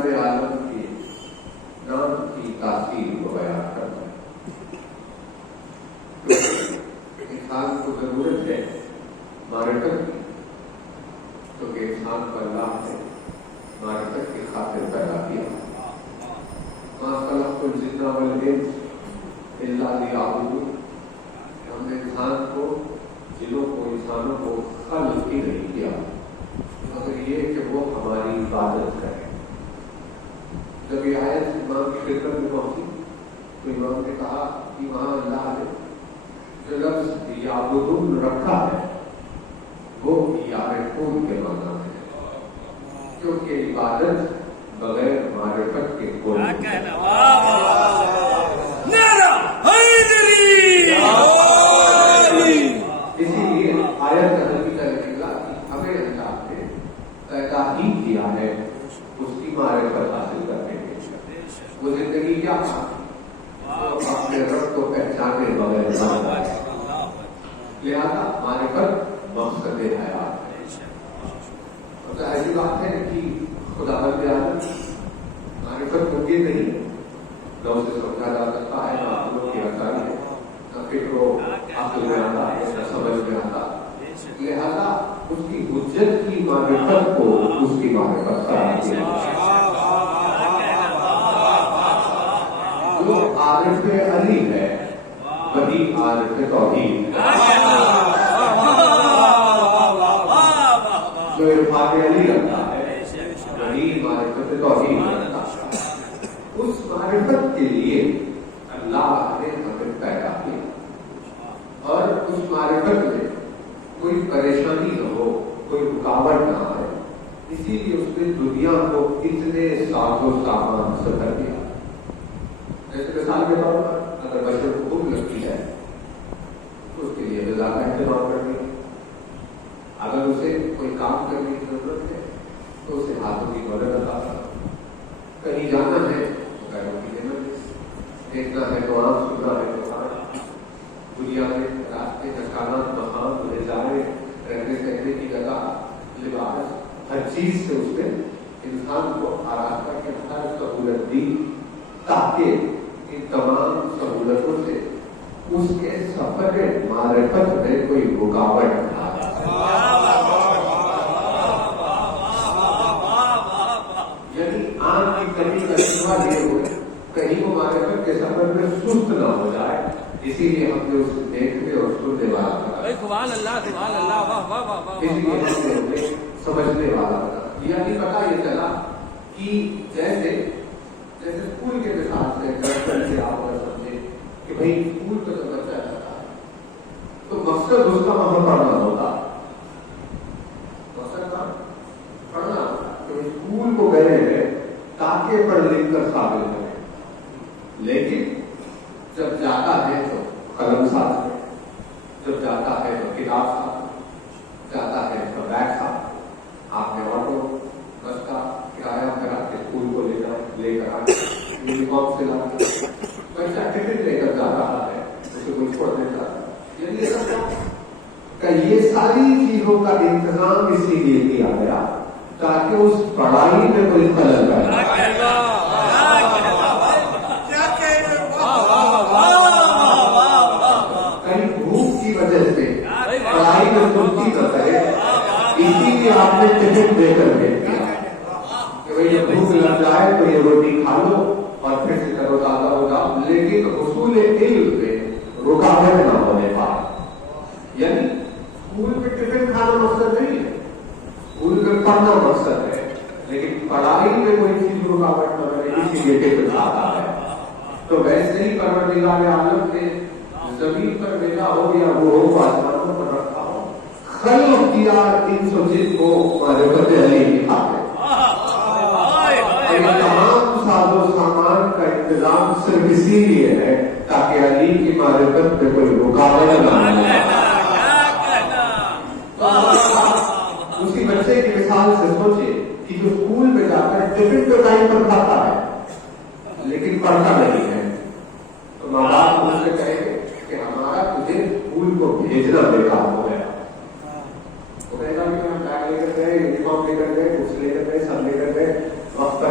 صاحب عالم کے نام کی تاثیر کو بیان کرتا ہے. انسان کو ضرورت ہے معرفت کی، کیونکہ انسان پر اللہ نے معرفت کی خاطر پیدا کیا. ما خلقت الجن والانس الا لیعبدون. ہم نے انسان کو، جنوں کو، انسانوں کو خلق ہی نہیں کیا مگر یہ کہ وہ ہماری عبادت کریں. جب یہ آیت امام کی خدمت میں پہنچی تو امام نے کہا کہ وہاں اللہ نے جو لفظ یعبدون رکھا ہے وہ یعرفون کے معنی میں ہے، کیونکہ عبادت بغیر معرفت کے کوئی اسی لیے آیت کا نتیجہ نکلا کہ ہمیں اللہ نے پیدا ہی کیا ہے اس کی معرفت حاصل کرنے کے لیے. وہ زندگی کیا تھا؟ اپنے رب کو پہچانے بغیر لہذا معرفت مقصد حیات ہے. اور ایسی بات ہے کہ خدا بند عالم معرفت کو یہ نہیں نہ اسے سمجھا جا سکتا ہے، نہ عقلوں کی آسانی ہے، نہ فکر و عقل میں آتا ہے، نہ سمجھ میں آتا. لہذا اس کی حجت کی معرفت کو اس کی معرفت قرار دیا. جو عارف علی ہے وہی عارف توحید ہے. جو عرفان علی رکھتا ہے وہی معرفت توحید رکھتا ہے. اس معرفت کے لیے اللہ نے ہمیں پیدا کیا اور اس معرفت میں کوئی پریشانی نہ ہو، کوئی رکاوٹ نہ آئے، اسی لیے اس نے دنیا کو اتنے ساز و سامان سے بھر دیا. جیسے مثال کے طور پر اگر بشر کو بھوک لگتی ہے تو اس کے لیے غذا کا انتظام کرنی ہے. اگر اسے کوئی کام کرنے کی ضرورت ہے تو اسے ہاتھوں کی مدد عطا کرنا. کہیں جانا ہے تو پیروں کی نعمت، دیکھنا ہے تو آنکھ، سننا ہے تو کان. دنیا میں راستے، مکانات، مقام، غذائیں، رہنے سہنے کی جگہ، لباس، ہر چیز سے اس نے انسان کو آراستہ کی ہر سہولت دی تاکہ ان تمام سہولتوں سے اس کے سفر معرفت میں کوئی رکاوٹ نہ آئے. یعنی آنکھ کی کمی کا شکوہ یہ ہوئے کہیں وہ معرفت کے سفر میں سست نہ ہو جائے، اسی لیے ہم نے اس دیکھنے اور سننے والا بنا، اسی لیے ہم نے انہیں سمجھنے والا بنا. یعنی پتا یہ چلا کہ جیسے اسکول کے مثال سے آپ اگر سمجھے کہ بھائی اسکول کا جو بچہ جاتا ہے تو مقصد اس کا وہاں پڑھنا ہوتا، مقصد کا پڑھنا ہوتا کہ اسکول کو گئے ہیں تاکہ پڑھ لکھ کر قابل بنے. لیکن جب جاتا ہے تو قلم ساتھ ہے، جب جاتا ہے تو کتاب ساتھ، جاتا ہے تو بیگ ساتھ. آپ نے آٹو بس کا کرایہ کرا کے اسکول کو لے کر آئے، یونیفارم سے لاتے، بچہ ٹکٹ لے کر جا رہا ہے، اسے کوئی چھوڑ دیتا ہے. یعنی یہ ساری چیزوں کا انتظام اسی لیے کیا گیا تاکہ اس پڑھائی میں کوئی خلل نہ آئے. کہیں بھوک کی وجہ سے پڑھائی میں سستی نہ کرے، اسی لیے آپ نے ٹکٹ دے کر بھیج دیا کہ بھائی جب بھوک لگ جائے تو یہ روٹی کھا لو اور پھر سے تر و تازہ ہو جاؤ، لیکن حصول علم میں رکاوٹ نہ ہونے پائے. یعنی اسکول میں ٹفن کھانا مقصد نہیں ہے، اسکول میں پڑھنا مقصد ہے، لیکن پڑھائی میں کوئی چیز رکاوٹ نہ بنے اسی لیے ٹفن کھاتا ہے. تو ویسے ہی پروردگار عالم نے زمین پر بھیجا ہو یا وہ ہو آسمانوں پر رکھا ہو، خلق کیا ان سب چیز کو معرفت علی کی خاطر. تمام ساز و سامان کا انتظام صرف اسی لیے ہے تاکہ علی کی معرفت میں کوئی رکاوٹ نہ آئے. اسی بچے کی مثال سے سوچے کہ جو اسکول میں جاتا ہے ٹفن تو ٹائم پر کھاتا ہے لیکن پڑھتا نہیں ہے، تو ماں باپ مجھ سے کہے گے کہ ہمارا تجھے اسکول کو بھیجنا بیکار ہو گیا. وہ کہے گا کہ ہم بیگ لے کر گئے، یونیفارم لے کر گئے، بکس لے کر گئے، سب لے کر گئے، وقت پر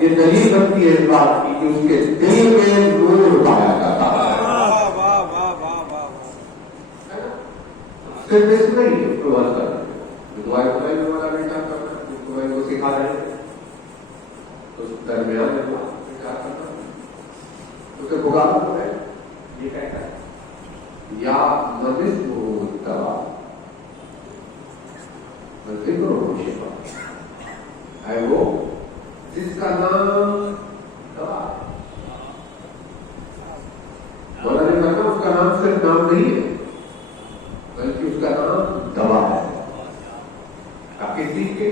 یہ دلیل بنتی ہے اس بات کی کہ اس کے دل میں نور پایا جاتا ہے. صرف اس میں ہی اس کو بات کر دعائیں خدائی میں والا بیٹا کرنا اس کو میں کو سکھا رہے ہیں تو درمیان میں کیا کرنا اسے بغاوت کو ہے یہ کہتا ہے یا مجلس کو دوا ذکر و شفا ہے وہ جس کا نام دوا ہے. مولانا نے کہا اس کا نام صرف نام نہیں ہے بلکہ اس کا نام دوا ہے. آپ کسی کے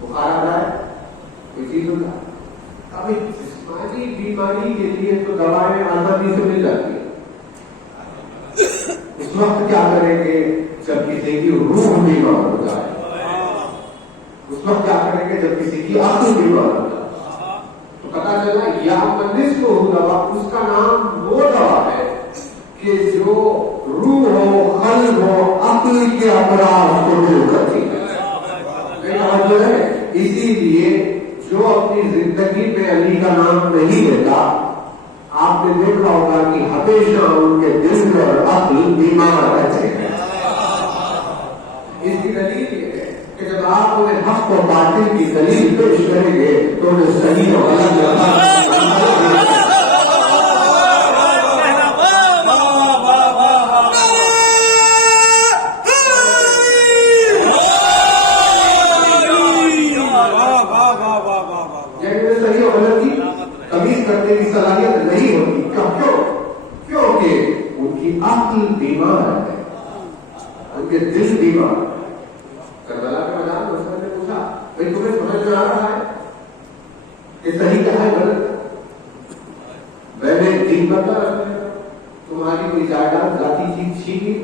بخار آ رہا ہے کوئی چیز ہوتا ہے ابھی جسمانی بیماری کے لیے تو دوائیں آسانی سے مل جاتی ہے. اس وقت کیا کریں گے جب کسی کی روح بیمار ہو جائے, اس وقت کیا کریں گے جب کسی کی عقل بیمار ہو جائے تو پتا چلا یا مجلس کو دوا اس کا نام وہ دوا ہے کہ جو روح ہو قلب ہو عقل کے امراض کو دور کرتی ہے. اسی لیے جو اپنی زندگی میں علی کا نام نہیں لیتا آپ نے دیکھا ہوگا کہ ہمیشہ ان کے دل اور عقل بیمار رہتے ہیں. اس کی دلیل یہ ہے کہ جب آپ انہیں حق و باطل کی دلیل پیش کریں گے تو انہیں صحیح اور غلط کرنے کی صلاحیت نہیں ہوتی. کیونکہ ان کی عقل بیمار ہے, ان کے دل بیمار ہے. کربلا کے میدان میں اس نے پوچھا بھائی تمہیں سمجھ میں آ رہا ہے کہ صحیح کیا ہے غلط؟ میں نے دین بدلا رکھا, تمہاری کوئی جائیداد ذاتی چیز چھینی,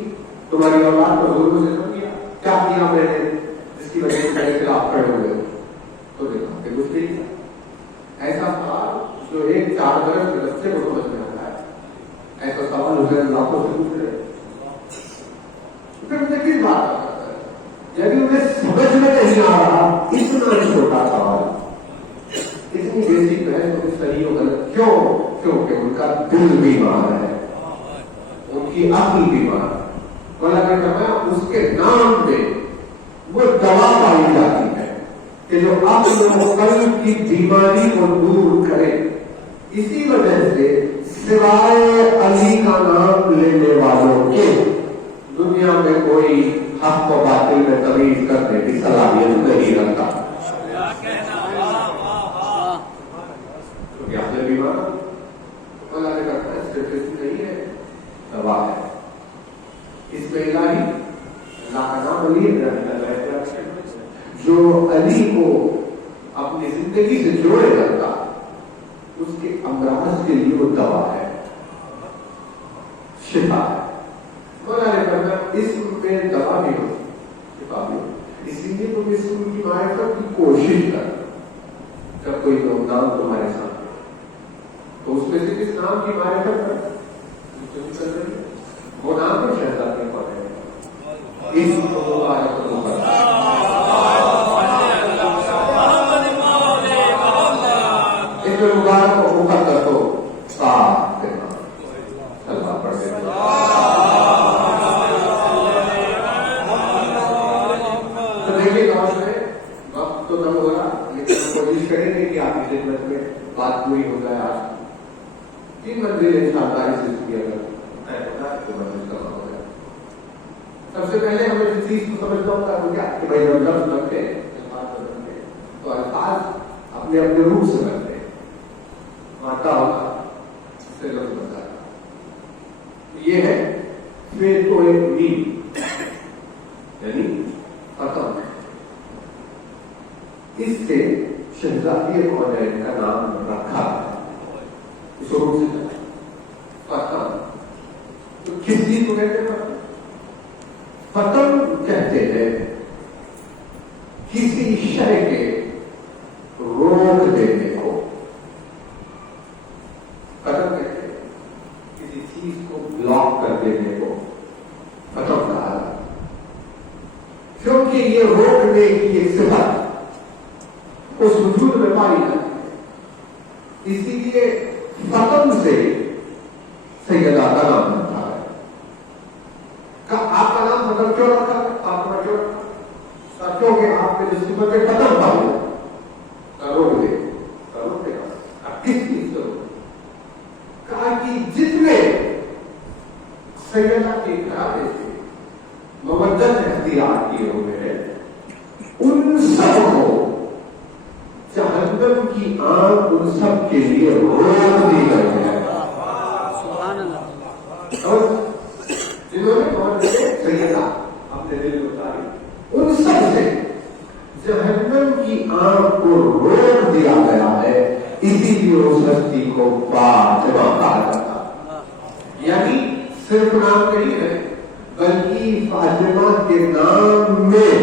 تمہاری اولاد کو ظلم سے کر دیا, کیا کیا میں نے جس کی وجہ سے میرے خلاف کھڑے ہوئے؟ تو دیکھا کہ کچھ نہیں کیا. ایسا سوال جو ایک 4 برس کے بچے کو سمجھ میں آتا ہے, ایسا سوال حضرت لاکھوں سے پوچھ رہے پھر مجھے کس بات کا کرتا ہے جبھی انہیں سمجھ میں نہیں آ رہا اتنا چھوٹا سوال, اتنی بیسک بحث تو صحیح ہو غلط کیوں؟ کیونکہ ان کا دل بیمار ہے, ان کی عقل بیمار ہے. مولانا نے کہا اس کے نام میں وہ دوا پائی جاتی ہے کہ جو عقل و قلب کی بیماری کو دور کرے. اسی وجہ سے سوائے علی کا نام لینے والوں کے دنیا میں کوئی حق و باطل میں تمیز کرنے کی صلاحیت نہیں رکھتا. کیونکہ عقل بیمار اللہ نے کہا ہے صرف نہیں ہے دوا ہے. اس میں الہی اللہ کا نام علی جو علی کو اپنی زندگی سے جوڑے رکھتا اس کے امراض کے لیے وہ دوا ہے, شفا ہے. مولانا کرنا اس میں دوا بھی ہو شفا بھی ہو. اسی لیے تم اس کی معرفت کی کوشش کر. جب کوئی نام تمہارے سامنے تو اس میں سے کس نام کی معرفت کر وہ نام کو شہزادی پڑھے اس مبارک کو مقدر کو ساتھ دینا چلنا پڑے. تو دیکھیے کام میں وقت تو کم ہوگا لیکن کوشش کریں گے کہ آپ کی خدمت میں بات پوری ہو جائے. آج 3 منزل انشاءاللہ اس سلسلے اگر طے ہوتا ہے تو منزل کرنا ہو جائے. سب سے پہلے ہمیں جس چیز کو سمجھنا ہوتا ہے وہ کیا کہ بھائی جب لفظ بنتے ہیں تو الفاظ اپنے اپنے روح سے بنتے ہیں. ماتا ہوگا سے لفظ بنتا ہے. یہ ہے پھر تو ایک نیم یعنی ختم. اس سے شہزادی کونین کا نام رکھا ہے. اس روح سے ختم. تو کس چیز کو کہتے ہیں؟ ختم کہتے ہیں کسی شے کے روک دینے کو. ختم کہتے ہیں کسی چیز کو بلاک کر دینے کو ختم کہا ہے. کیونکہ یہ روکنے کی ایک صفت اس وجود سیدہ کا نام رکھا ہے. آپ کا نام مطلب کیوں رکھا ہے؟ آپ کا کیوں رکھا؟ کیونکہ آپ کے جو صفتیں ختم پا لیں کروڑ دے اب کس چیز سے کہا کہ جتنے سیدہ کے ارادے سے مودت اختیار کیے ہوئے ہیں ان سب کو جہنم کی آنکھ ان سب کے لیے روک دی گئی ہے. اور جنہوں نے مودت سیدہ اپنے دل میں اتاری ان سب سے جہنم کی آنکھ کو روک دیا گیا ہے. اسی لیے اس ہستی کو فاطمہ کہا جاتا. یعنی صرف نام نہیں ہے بلکہ فاطمہ کے نام میں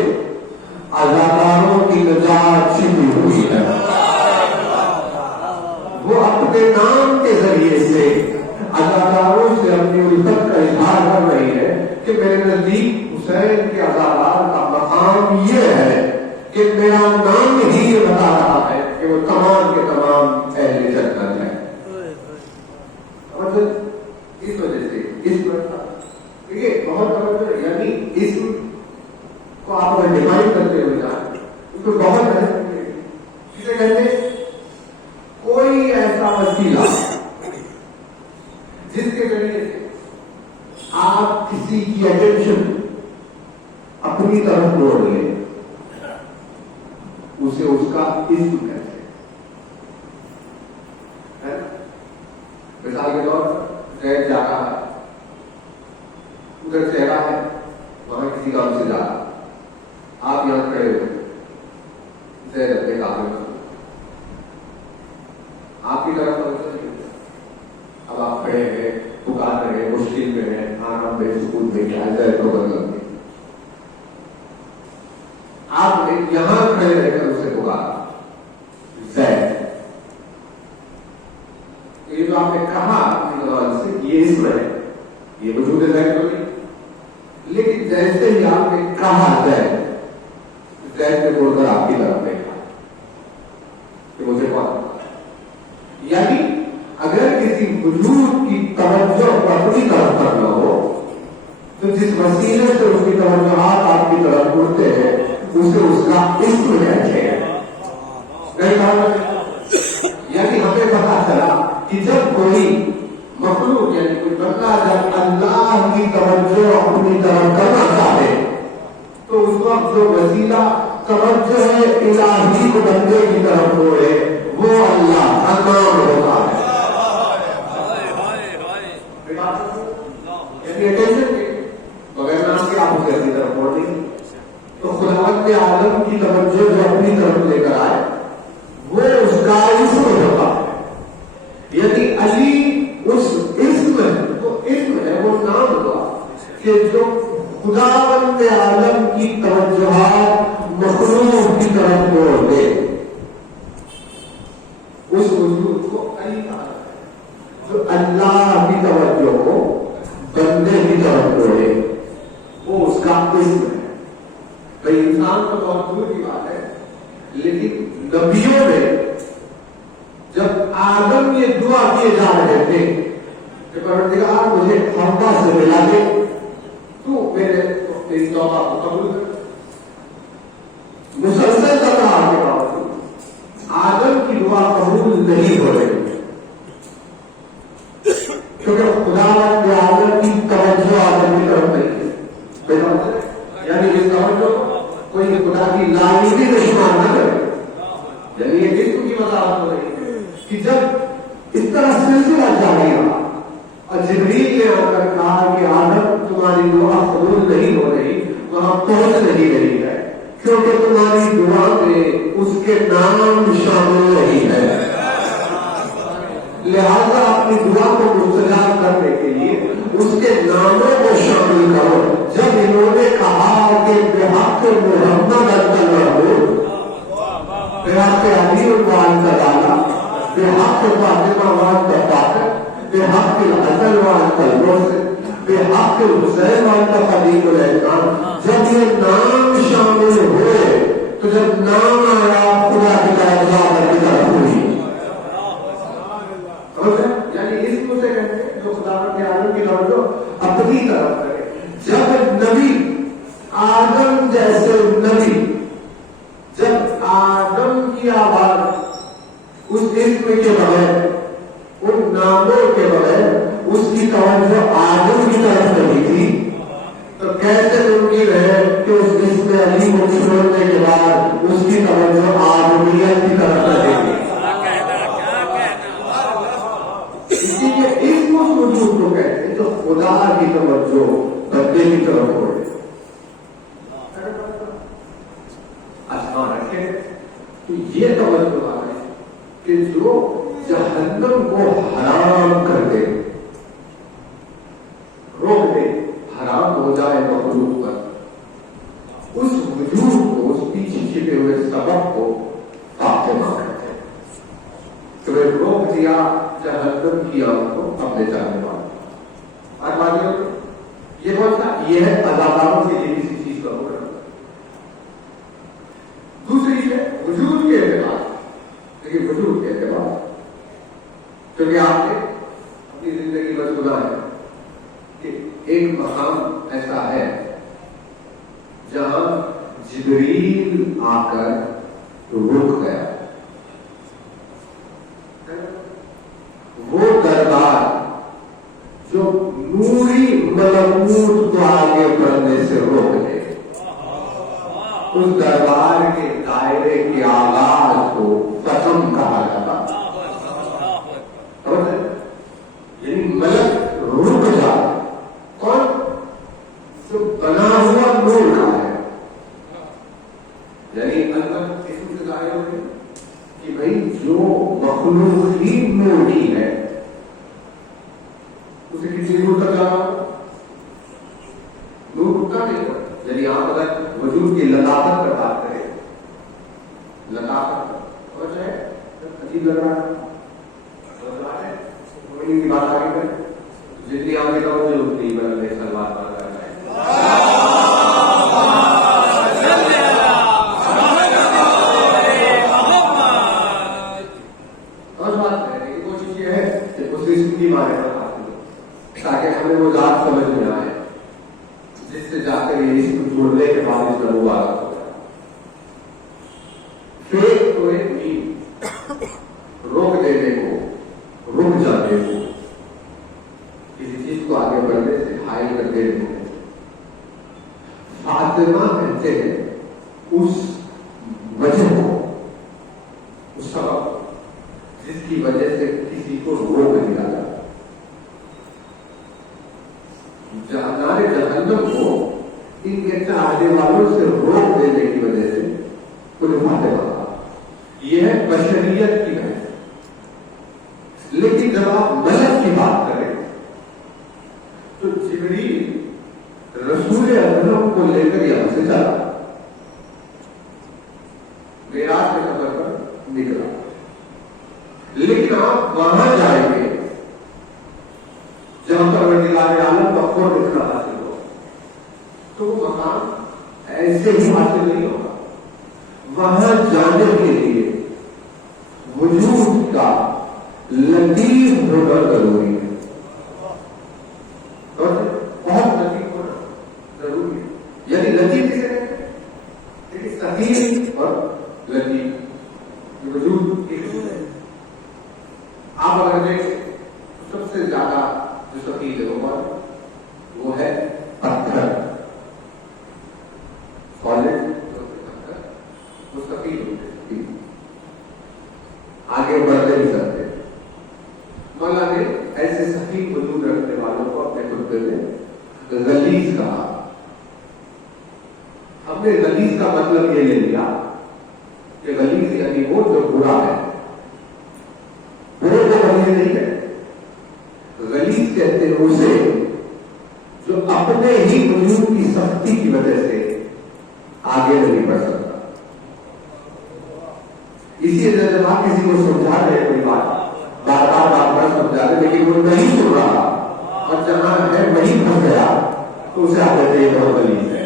عزاداروں کی نجات چھپی ہوئی ہے. وہ اپنے نام کے ذریعے سے عزاداروں سے اپنی الفت کا اظہار کر رہی ہے کہ میرے نزدیک حسین کے عزادار کا مقام یہ ہے کہ میرا نام ہی یہ بتا رہا ہے کہ وہ تمام کے تمام اہل جنت ہیں. اس وجہ سے اس پر یہ بہت یعنی اس کو آپ اگر ڈیفائن کرتے ہوئے جائیں اس کو بہت جسے کہتے ہیں کوئی ایسا وسیلہ جس کے ذریعے سے آپ کسی کی اٹینشن اپنی طرف موڑ لیں اسے اس کا اسم کہتے ہیں. مثال کے طور پر زید جا رہا ہے ادھر چہرہ ہے وہاں کسی کام سے جا رہا آپ یہاں کھڑے ہوئے زید اپنے کام میں آپ کی طرف اب آپ کھڑے ہیں پکار رہے ہیں مشکل میں ہیں آرام میں سکون میں کیا زید کو بدل گئی. آپ نے یہاں کھڑے رہ کر اسے پکارا زید. یہ جو آپ نے کہا اپنی زبان سے یہ اسم ہے یہ وجود زید تو نہیں لیکن جیسے ہی آپ نے کہا زید نے بول کر آپ کی طرف دیکھا کہ مجھے کون. یعنی اگر کسی وجود کی توجہ اپنی طرف کرنا ہو تو جس وسیلے سے اس کی توجہات آپ کی طرف مڑتے ہیں اسے اس کا اسم کہتے ہیں. یعنی ہمیں پتا چلا کہ جب کوئی مخلوق یعنی کوئی بندہ جب اللہ کی توجہ اپنی طرف کرنا چاہے تو اس وقت جو وسیلہ توجہ الہی کو بندے کی طرف موڑے وہ اللہ کا نام ہوتا ہے. بغیر نام کے آپ اسے اپنی طرف موڑ دیں تو خداوند عالم کی توجہ جو اپنی طرف لے کر آئے وہ اس کا اسم ہوتا ہے. یعنی علی اس اسم ہے وہ نام ہوا کہ جو خداوند عالم کی توجہات مخلوق کی طرف موڑ دے اس وجود کو علی کہا ہے. جو اللہ کی توجہ کو بندے کی طرف موڑے وہ اس کا اسم ہے. بھائی انسان تو بہت دور کی بات ہے لیکن نبیوں نے جب آدم یہ دعا کیے جا رہے تھے کہ پروردگار مجھے حوا سے ملا دے تو میری توبہ کو قبول کر. مسلسل تکرار کے باوجود آدم کی دعا قبول نہیں ہو رہی کیونکہ خداوند عالم کی توجہ آدم کی طرف نہیں ہے. یعنی یہ توجہ کوئی خدا کی لاعلمی میں شمار نہ کرے. یعنی یہ علم کی وضاحت ہو رہی ہے کہ جب اس طرح سلسلہ جاری رہا اور جبریل نے آ کر کہا کہ آدم تمہاری دعا قبول نہیں ہو رہی وہاں پہنچ نہیں رہی ہے کیونکہ تمہاری دعا میں اس کے نام شامل نہیں ہے. لہذا اپنی دعا کو مستجاب کرنے کے لیے اس کے ناموں کو شامل کرو. جب انہوں نے کہا کہ بحق محمد بحق علی وانت لالا بحق فاطمہ وانت فاطر بحق الحسن وانت المحسن بحق حسین وانت خدیم الاسلام. جب یہ نام شامل ہوئے تو جب نام آیا خدا کی طرف ہوئی. یعنی اس کو سے کہتے ہیں جو خداوند عالم کی توجہ اپنی طرف کرے. جب نبی آدم جیسے نبی جب آدم کی آواز اس اسم کے بغیر ان ناموں کے بغیر اس کی توجہ آدم کی طرف نہیں تھی تو کیسے ممکن ہے کہ اس اسم علی کو چھوڑنے کے بعد اس کی توجہ آدمیت کی طرف رہے گی. اسی لیے اس وجود کو کہتے ہیں جو خدا کی توجہ بندے کی طرف ہو. یہ توجہ ہے کہ جو جہنم کو حرام کر دے روک دے حرام ہو جائے مخلوق پر اس وجود کو اس پیچھے چھپے ہوئے سبب کو فاطمہ کہتے ہیں. تو روک دیا جہنم کی آگ کو اپنے جانے والا. یہ بات یہ ہے اداکاروں کے لیے کسی چیز کا ہو رہا. دوسری ہے وجود کے اعتبار. لیکن وجود کے اعتبار کیونکہ آپ نے اپنی زندگی میں سنا ہے کہ ایک مقام ایسا ہے جہاں جبریل آ کر رک گیا. وہ دربار جو نوری ملکوت کو آگے بڑھنے سے روک دے اس دربار کے دائرے کے آغاز کو ختم کہا جاتا. یعنی ملک رک جائے اور جو بنا ہوا نور کا ہے یعنی البتہ اس سے ظاہر ہو گئی کہ بھائی جو مخلوق ہی نور کی ہے اسے کسی نور تک جانا نور رکتا نہیں ہوتا. یعنی آپ اگر وجود کی لطافت پر بات کریں لطافت سمجھ رہے عجیب لگ رہا ہے کی بات آگے کریں جتنی آگے کا مجھے اتنی بدل سلوات بات کر رہا ہے. کوشش یہ ہے کہ اس اسم کی معرفت حاصل ہو تاکہ ہمیں وہ ذات سمجھ میں آئے جس سے جا کر یہ اسم جڑنے کے بعد اس کا مبارک ہو جائے. فیک تو ایک نیم روک دینے کو رک جانے کو کسی چیز کو آگے بڑھنے سے حائل کر دینے کو. فاطمہ کہتے ہیں اس وجہ کو اس سبب جس کی وجہ سے کسی کو روک دیا جاتا. نارے جہنم کو ان کے چاہنے والوں سے روک دینے کی وجہ سے کچھ فاطمہ تھا. یہ ہے بشریت کی بحث. لیکن جب آپ ملک کی بات کریں تو جبریل رسول اکرم کو لے کر یہاں سے چلا معراج کے سفر پر نکلا. لیکن آپ وہاں جائیں گے جہاں پروردگار عالم کا خود اتنا حاصل ہو تو وہ مقام ایسے ہی حاصل نہیں ہوگا. وہاں جانے کے لیے وجود کا لطیف ہونا ضروری ہے. بہت لطیف ہونا ضروری ہے. یعنی لطیف کسے کہتے ہیں سخیف اور لطیف وجود کی. آپ اگر دیکھیں سب سے زیادہ جو سخیف ہے وہ ہے پتھر. وہ سخیف ہوتے آگے بڑھتے نہیں سکتے. مولا نے ایسے سخیف وجود رکھنے والوں کو اپنے خطبے میں غلیظ کہا. ہم نے غلیظ کا مطلب یہ لے لیا کہ غلیظ یعنی وہ جو برا ہے. برے کو غلیظ نہیں کہتے. غلیظ کہتے ہیں اسے جو اپنے ہی وجود کی سختی کی وجہ سے آگے نہیں بڑھ سکتا. اسی وجہ سے آپ کسی کو سمجھا رہے کوئی بات بار بار سمجھا رہے لیکن وہ نہیں سن رہا اور جہاں ہے وہیں پھنس گیا تو اسے آگے دے وہ غلیظ ہے.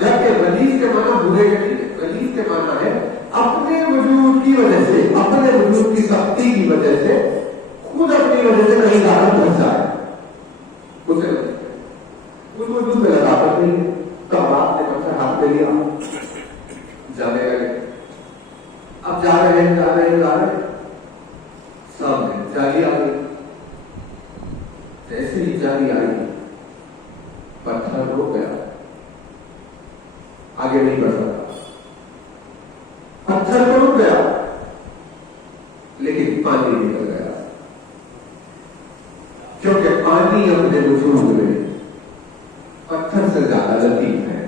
جبکہ غلیظ کے معنی برے کے نہیں. غلیظ کے معنی ہے اپنے وجود کی وجہ سے اپنے وجود کی سختی کی وجہ سے خود اپنی وجہ سے کہیں زیادہ پہنچ جائے اسے اس وجود میں لطافت نہیں ہے. کمرات نے پتھر ہاتھ پہ لیا, جانے لگے. اب جا رہے ہیں سامنے جالی آ گئی. جیسے ہی جالی آئی پتھر رک گیا, آگے نہیں بڑھ سکتا. پتھر تو رک گیا لیکن پانی نکل گیا, کیونکہ پانی اپنے وجود میں پتھر سے زیادہ لطیف ہے.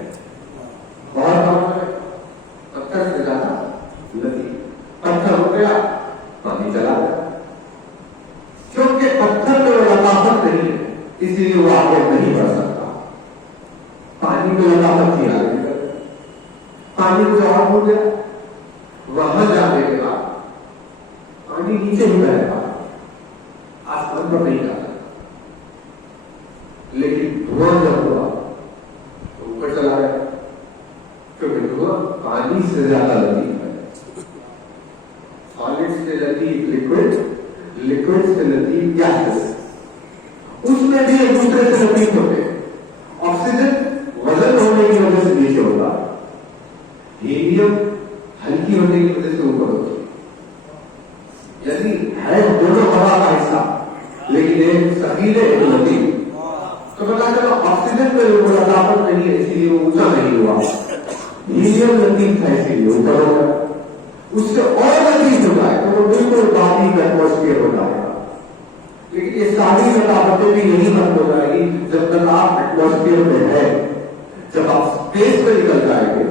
بہت پتھر سے زیادہ لطیف. پتھر رک گیا, پانی چلا گیا. کیونکہ پتھر میں وہ لطافت نہیں ہے, اسی لیے وہ آگے نہیں بڑھ سکتا. پانی میں لطافت ہی آگے نکل گیا. پانی کو اور ہو گیا, وہاں جانے کے بعد پانی نیچے ہی بہ رہا, آسمان پر نہیں جاتا. لیکن دھواں جب ہوا تو اوپر چلا گیا, کیونکہ دھواں پانی سے زیادہ لطیف ہے. سالڈ سے لطیف لکوڈ, لکوڈ سے لطیف گیس. اس میں بھی ایک دوسرے سے لطیف ہوتے ہیں. آکسیجن وزن ہونے کی وجہ سے نیچے ہوتا ہے, ہیلیم ہلکی ہونے کی وجہ سے اوپر ہوتی ہے. یعنی ہے دونوں ہوا کا حصہ, لیکن ایک ثقیل ہے ایک لطیف. تو پتا چلا آکسیجن میں وہ لطافت نہیں ہے, اسی لیے وہ اونچا نہیں ہوا. ہیلیم لطیف تھا اسی لیے اوپر ہو گیا. اس سے اور لطیف ہوتا ہے تو وہ بالکل باقی کا ایٹماسفیئر ہوتا ہے. لیکن یہ ساری لطافتیں بھی یہی بند ہو جائے گی جب تک آپ ایٹماسفیئر میں ہے. جب آپ اسپیس میں نکل جائیں گے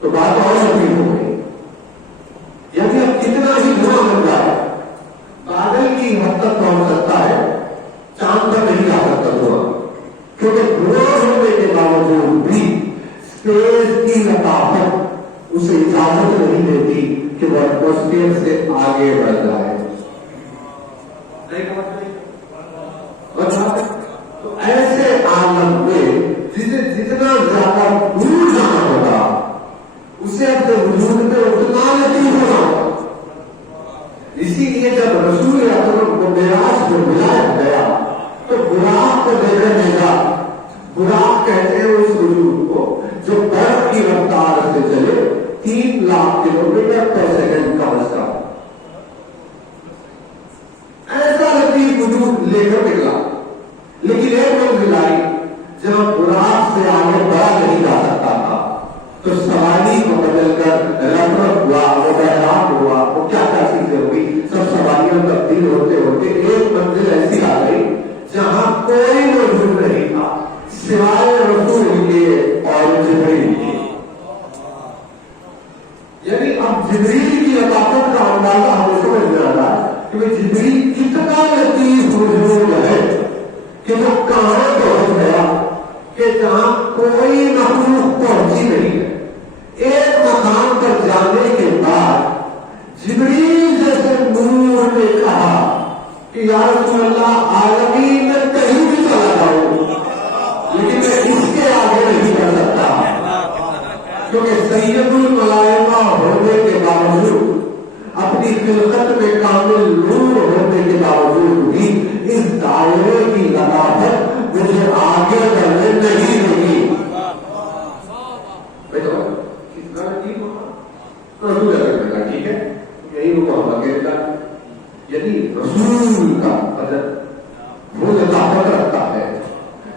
تو بات اور لطیف ہو گئی. یعنی اب کتنا ہی دھواں بن جائے بادل کی حد تک پہنچ سکتا ہے, چاند پر نہیں جا سکتا دھواں. کیونکہ دھواں ہونے کے باوجود بھی اسپیس کی لطافت اسے اجازت نہیں دیتی کہ وہ ایٹماسفیئر سے آگے بڑھ جائے. تو ایسے عالم میں جسے جتنا زیادہ دور جانا ہوگا اسے اپنے وجود میں اتنا لطیف ہونا ہوگا. اسی لیے جب رسول اکرم کو معراج میں بلایا گیا تو براق کو دیکھنے گا. براق کہتے ہیں اس وجود کو جو برف کی رفتار سے چلے 3 لاکھ کلومیٹر پر سیکنڈ کا رستہ. ایسا لطیف وجود لے کر نکلا. لیکن ایک منزل آئی جہاں براق سے آگے بڑھا نہیں جا سکتا تھا, تو سواری کو بدل کر رفرف ہوا, وہ بحران ہوا, وہ کیا کیا چیزیں ہوئی, سب سواریاں تبدیل ہوتے ہوتے ایک منزل ایسی آ گئی جہاں کوئی موجود نہیں تھا سوائے رسول کے اور جبریل کے. یعنی اب جبریل کی لطافت کا اندازہ ہمیں سمجھ میں آتا ہے کہ جبریل کتنا لطیف وجود ہے کہ وہ کہاں پہنچ گیا کہ جہاں کوئی مخلوق پہنچی نہیں ہے. ایک مقام پر جانے کے بعد جبریل جیسے نور نے کہا کہ یا رسول اللہ عالمین میں کہیں بھی چلا جاؤں لیکن میں اس کے آگے نہیں بڑھ سکتا, کیونکہ سید الملائکہ ہونے کے باوجود اپنی خلقت میں کامل نور ہونے کے باوجود بھی اس دائرے کی لطافت مجھے آگے بڑھنے نہیں ہوگی. رسول اکرم کا ٹھیک ہے یہی رکو ہم اکیلے کا. یعنی رسول کا قدر وہ لطافت رکھتا ہے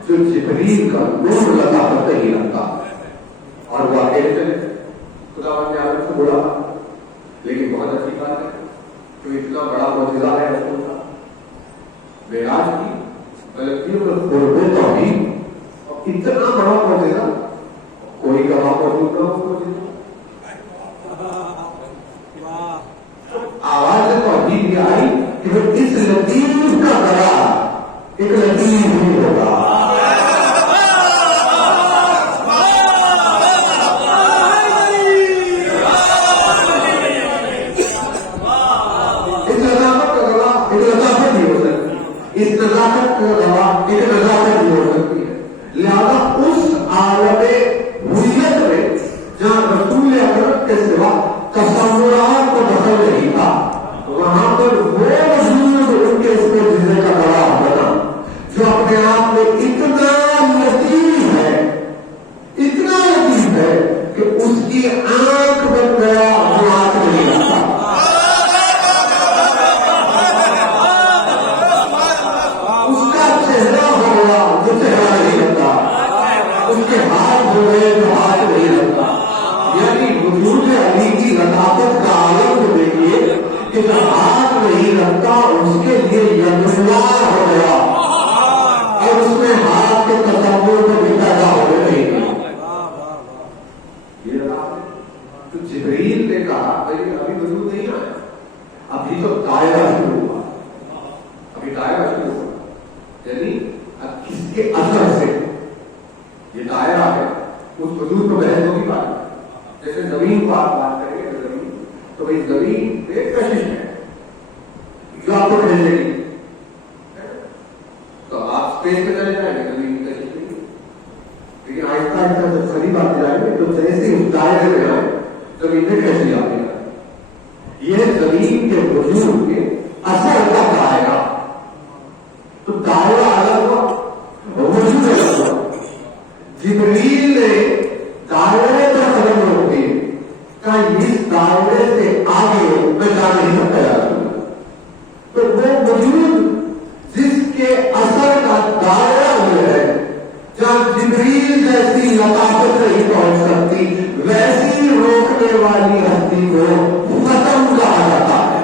جو جبریل کا نور لطافت نہیں رکھتا. اور وہ اکیلے چلے خدا نے عالم سے بولا. لیکن بہت اچھی بات ہے جو اتنا بڑا معجزہ ہے رسول کا معراج کی غلطیوں کا قرب توحید, اتنا بڑا معجزہ کوئی گواہ موجود نہ ہو. آواز توحید یہ آئی کہ وہ اس لطیف کا قرار ایک لطیف ہی ہوگا. اس نظافت کا گواہ ایک لطافت ہی ہو سکتی ہے, اس نظافت کا گواہ ایک نظافت ہی ہو سکتی ہے. لہذا اس عالم حریت میں جہاں رسول اکرم کے سوا تصورات کو دخل نہیں تھا, وہاں پر وہ وجود ان کے اس میں تو چہرہ نہیں لگتا، اس کے ہاتھ دھوئے تو ہاتھ نہیں لگتا. یعنی وجود علی کی لطافت کا عالم کو دیکھیے کہ جو ہاتھ نہیں لگتا اس کے لیے یدوار ہو گیا اور اس میں ہاتھ کے تصور کو بھی پیدا ہو گئی. تو جبریل نے کہا ابھی وجود نہیں آیا، ابھی تو دائرہ شروع ہوا، ابھی دائرہ شروع ہوا. یعنی کس کے اثر سے یہ دائرہ ہے اس وجود کو بحث ہوگی بات. جیسے زمین کو آپ بات کریں گے زمین تو بھائی زمین ایک کشش ہے جو آپ کو کھیلنے گی، تو آپ اسپیس پہ چلے جائیں گے زمین کی کشش نہیں. لیکن آہستہ آہستہ جب قریب آتے جائیں گے تو جیسے اس دائرے میں آئے زمین میں کیسے آتے گا. یہ زمین کے وجود کے اثر کا دائرہ، تو دائرہ الگ ہوا وجود الگ ہوا. جبریل نے دائرے پر قدم روک دیے کہ اس دائرے سے آگے میں جا نہیں سکتا. تو وہ وجود جس کے اثر کا دائرہ ہوا ہے، جہاں جبریل جیسی لطافت نہیں پہنچ سکتی، ویسی روکنے والی ہستی کو ختم کہا جاتا ہے.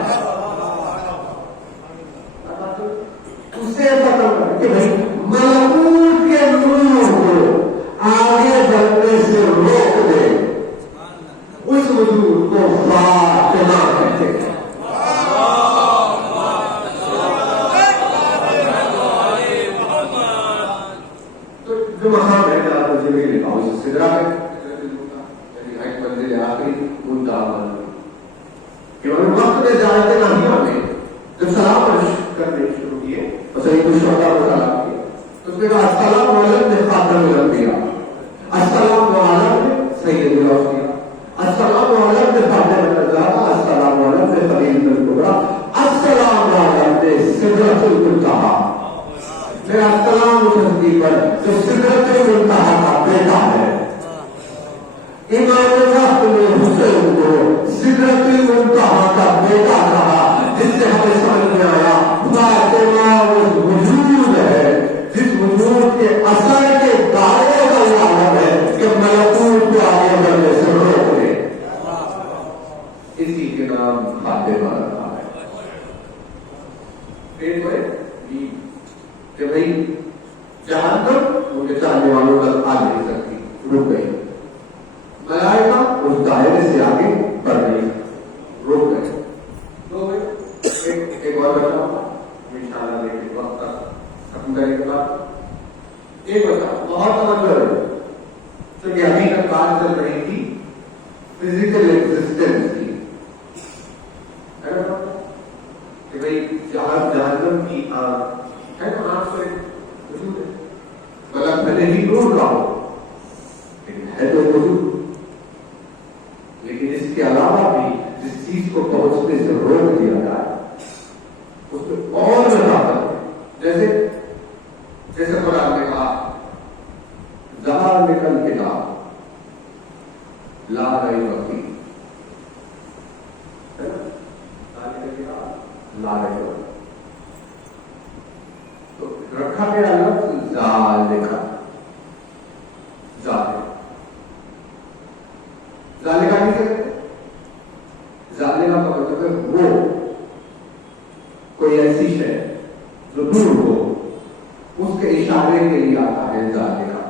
اسے ختم کر کے بھائی ملکوت کے نور کو آگے بڑھنے سے روک دے، اس وجود کو فاطمہ کہتے ہیں. جو مقام ہے آپ کو جبریل نے کہا اس سدرہ ہے، یعنی ایک منزل آخری منتہا منزل. امام وقت نے زیادت نبیہ میں جب سلام کرنے شروع کیے تو سید الشہداء کو سلام کیا تو اس نے کہا السلام علیکم خاتم الانبیاء، السلام علیکم سید الاولیاء، السلام علیکم فاطمہ الزہرا، السلام علیکم خدیجہ الکبریٰ، السلام علیکم سدرۃ المنتہا. میرا السلام اس ہستی پر جو سدرۃ المنتہا کا بیٹا ہے. امام وقت نے حسین کو سدرۃ المنتہا کا بیٹا کہا، جس سے ہمیں سمجھ میں آیا فاطمہ وہ وجود ہے جس وجود کے اثر کے دائرے کا عالم ہے کہ ملکوت کو آگے بڑھنے سے روک دے. اسی کے نام فاطمہ رکھا ہے. کہ بھائی جہنم ان کے چاہنے والوں تک آ نہیں سکتی، رک گئی. ملائکہ اس دائرے سے آگے بڑھ گئی، رک گئے. تو ایک اور بچہ انشاءاللہ دیکھیں وقت تک ختم کرنے کے بعد ایک بچہ بہت توجہ ہے کیونکہ ابھی تک بات چل رہی تھی فزیکل ایگزسٹنس کی، کہ بھائی جہنم کی آگ ہے نا، آنکھ سے وجود ہے، بلکہ بھلے ہی نور کا ہو لیکن ہے تو وجود. لیکن اس کے علاوہ بھی جس چیز کو پہنچنے سے روک دیا جائے اس میں اور وضاحت ہے. جیسے قرآن نے کہا ذالک الکتاب لا ریب فیہ، ذالک الکتاب لا ریب فیہ، تو رکھا گیا لفظ ذالکہ. ذالکہ نہیں کہتے، ذالکہ کا مطلب ہے وہ کوئی ایسی شے جو دور ہو، اس کے اشارے کے لیے آتا ہے ذالکہ.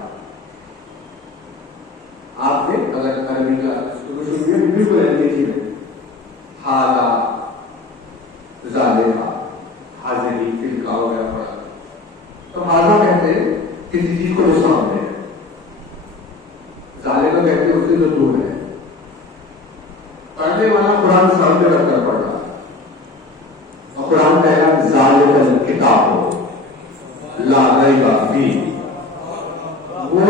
آپ نے اگر عربی کا بالکل ایسی ہے ہاذا ذالکہ، حاضری فلکا وغیرہ پڑھا تو ہاذا کہتے ہیں کسی چیز کو جو سامنے ہے، ذالکہ کہتے ہیں اس سے جو دور ہے. پڑھنے والا قرآن سامنے رکھ کر پڑھ رہا اور قرآن کہہ رہا ذالک الکتاب لا ریب فیہ، وہ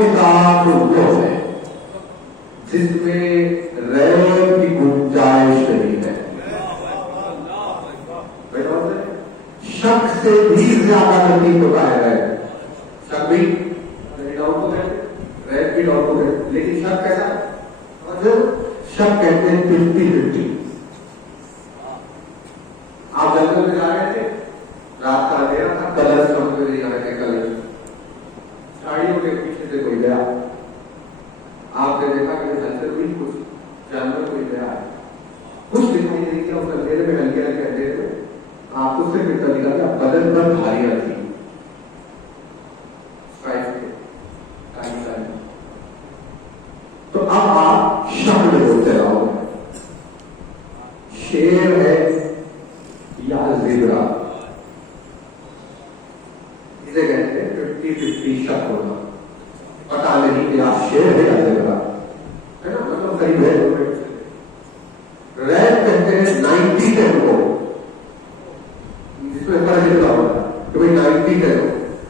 کتاب وہ ہے جس میں ریب کی گنجائش نہیں ہے. شک سے بھی زیادہ نزدیک ہوتا ہے ریب. شک بھی ڈاؤٹ ہے، ریب بھی ڈاؤٹ ہے، لیکن شک کیسا ہے؟ شک کہتے ہیں 50-50. آپ جنگل میں جا رہے تھے، رات کا اندھیرا تھا، کلر سمجھ میں نہیں آ رہے تھے، کلر اسے کہتے ہیں 50-50 شک ہونا، پتا نہیں کہ آپ شیر ہے یا زیبرا ہے نا، مطلب قریب ہے. ریب کہتے ہیں 90-10 کو، جس میں فرق یہ ہوتا ہے کہ بھائی 90-10 ہو.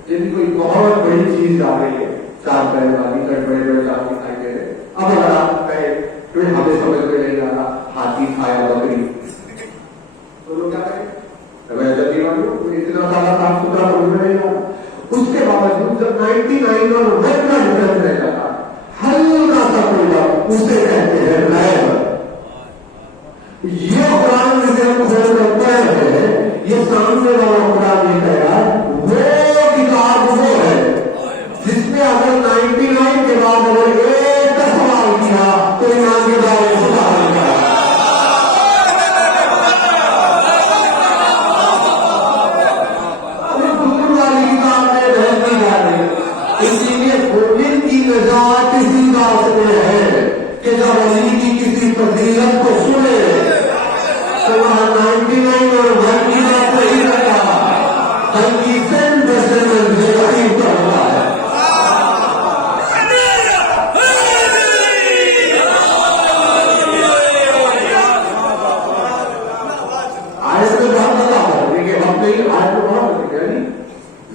یعنی کوئی بہت بڑی چیز آ رہی ہے، 4 پیر والی بڑے بڑے چار دکھائی دے رہے، اب اگر آپ کہیں کہ ہمیں سمجھ میں نہیں آ رہا ہاتھی کھایا بکری، تو لوگ کیا کریں؟ اتنا سارا صاف ستھرا سمجھ میں نہیں آ رہا. اس کے باوجود جب 99 اور 1 کا ڈفرنس رہ جاتا ہلکا سا کوئی بات، اسے کہتے ہیں ریب. یہ قرآن میں سے ہم کھول کرتا ہے، یہ سامنے والا قرآن یہ کہہ رہا ہے وہ کتاب وہ ہے جس میں اگر 99 کے بعد اگر ایک کا سوال کیا تو ایمان کے بارے میں سوال کیا. اسی لیے مومن کی نجات اسی بات میں ہے کہ جب علی کی کسی فضیلت کو سنے تو وہاں 99 اور 1 کی بات نہیں رہتا، بلکہ 10% یقین کرتا ہے. آج تو بہت بتا ہے لیکن ہم نہیں، آج تو بہت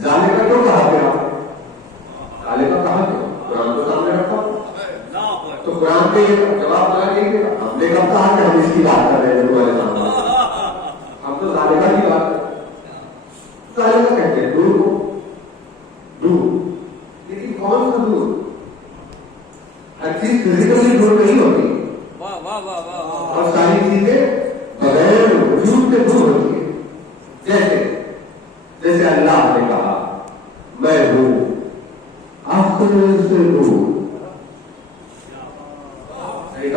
جانے کا کیوں کہا گیا؟ کالے کا کہا گیا، قرآن کو سامنے رکھا تو قرآن کے جواب لگا نہیں گیا. ہم نے کب کہا کہ ہم اس کی بات کر رہے ہیں تمہارے سامنے؟ ہم تو ظالمہ کی بات کریں. ظالمہ کہتے ہیں دور کو، دور، لیکن کون سا دور؟ ہر چیز فزیکلی دور نہیں ہوتی، اور ساری چیزیں بغیر وجود کے دور ہوتی ہے. جیسے اللہ نے کہا میں ہوں آخر سے دور، میں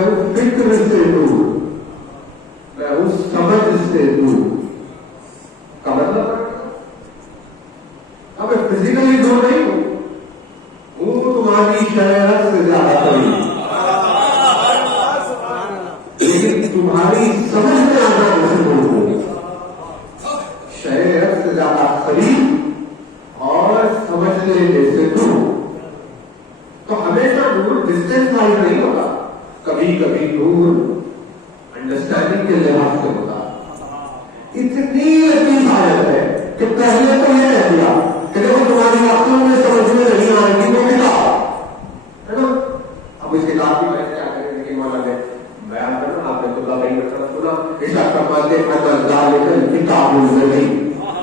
ہوں فکر سے دور، میں ہوں سمجھ سے دور. کا مطلب اب میں فزیکلی دور نہیں ہوں، تمہاری شہرت سے زیادہ قریب، لیکن تمہاری سمجھ میں آنا سے دور ہوں. شہرت سے زیادہ قریب اور سمجھ لینے سے دور. تو ہمیشہ دور ڈسٹینس وائز نہیں ہوتا، کبھی کبھی دور انڈرسٹینڈنگ کے لحاظ سے ہوتا. اتنی لطیف آیت ہے کہ پہلے تو یہ کہہ دیا کہ دیکھو تمہاری عقل میں سمجھ میں نہیں آئے گی وہ کتاب ہے نا. اب اس کتاب کی بات کیا کریں، لیکن مولا نے بیان کرنا، آپ نے خدا بھائی مطلب سنا ارشاد فرماتے ہیں ذالک الکتاب الذی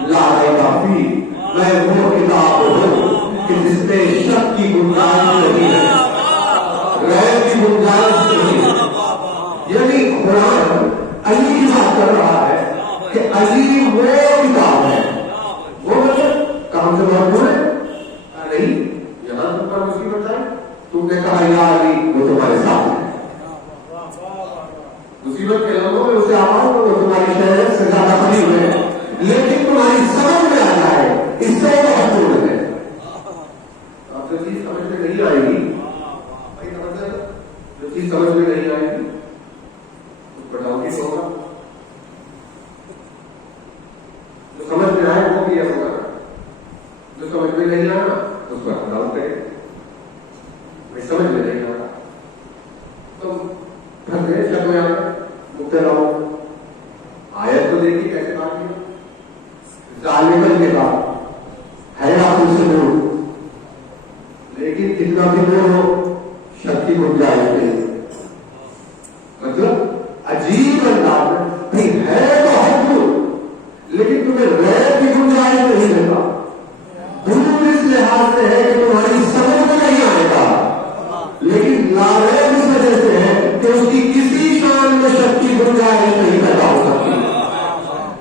لا ریب فیہ، میں وہ کتاب ہوں کہ جس میں شک کی گنجائش نہیں ہے، ریب کی گنجائش نہیں ہے. یعنی قرآن علی کی بات کر رہا ہے کہ علی وہ کتاب ہے، وہ مطلب کام سے بہت دور ہے نہیں. یہاں تم پر مصیبت ہے، تم نے کہا یا علی وہ تمہارے ساتھ ہے، مصیبت کے لمحوں میں اسے آواز وہ تمہاری شہرت سے زیادہ قریب ہے، لیکن تمہاری سمجھ میں آ جائے اس سے بہت دور ہے. آپ جو چیز سمجھ میں نہیں آئے گی، جو چیز سمجھ میں نہیں آئے گی اس پر ڈاؤن کس ہوگا، جو سمجھ میں آئے وہ بھی ایسا ہوگا، جو سمجھ میں نہیں آنا اس پر ڈاؤن کرے. میں سمجھ میں نہیں آ رہا تو آیت تو دیکھیے کیسے بات کی ظالمن کے بعد ہے آپ سے دور، لیکن کتنا بھی دور ہو شک کی گنجائش نہیں. مطلب عجیب انداز میں ہے تو ہر دور، لیکن تمہیں ریب کی گنجائش نہیں دیتا. دور اس لحاظ سے ہے کہ تمہاری سمجھ میں نہیں آئے گا، لیکن لاریب اس وجہ سے ہے کہ اس کی کسی شان میں شک کی گنجائش نہیں پیدا ہو سکتی.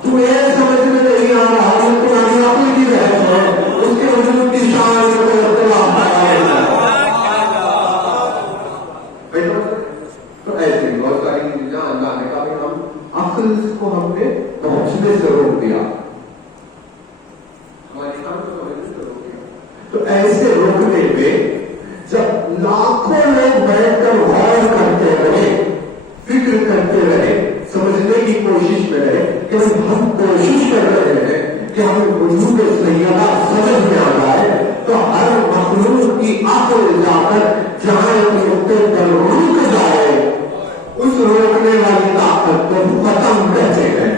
تمہیں سمجھ میں نہیں آ رہا ہے تمہاری عقل کی بحث ہے، اس کے وجود کی شان میں کوئی اختلاف آئے گا. تو ایسے بہت ساری چیزیں اللہ نے کہا کہ ہم عقل کو ہم نے پہنچنے سے روک دیا، ہماری شان کو سمجھنے سے روک دیا. تو ایسے روکنے میں جب لاکھوں لوگ بیٹھ کر غور کرتے رہے، فکر کرتے رہے، سمجھنے کی کوشش میں رہے کہ ہم کوشش کر رہے ہیں کہ ہمیں وجود سیدہ سمجھ میں آ جائے تو ہر مخلوق کی عقل جا کر جہاں نقطے پر رک جائے اس روکنے والی طاقت کو ختم کہتے ہیں.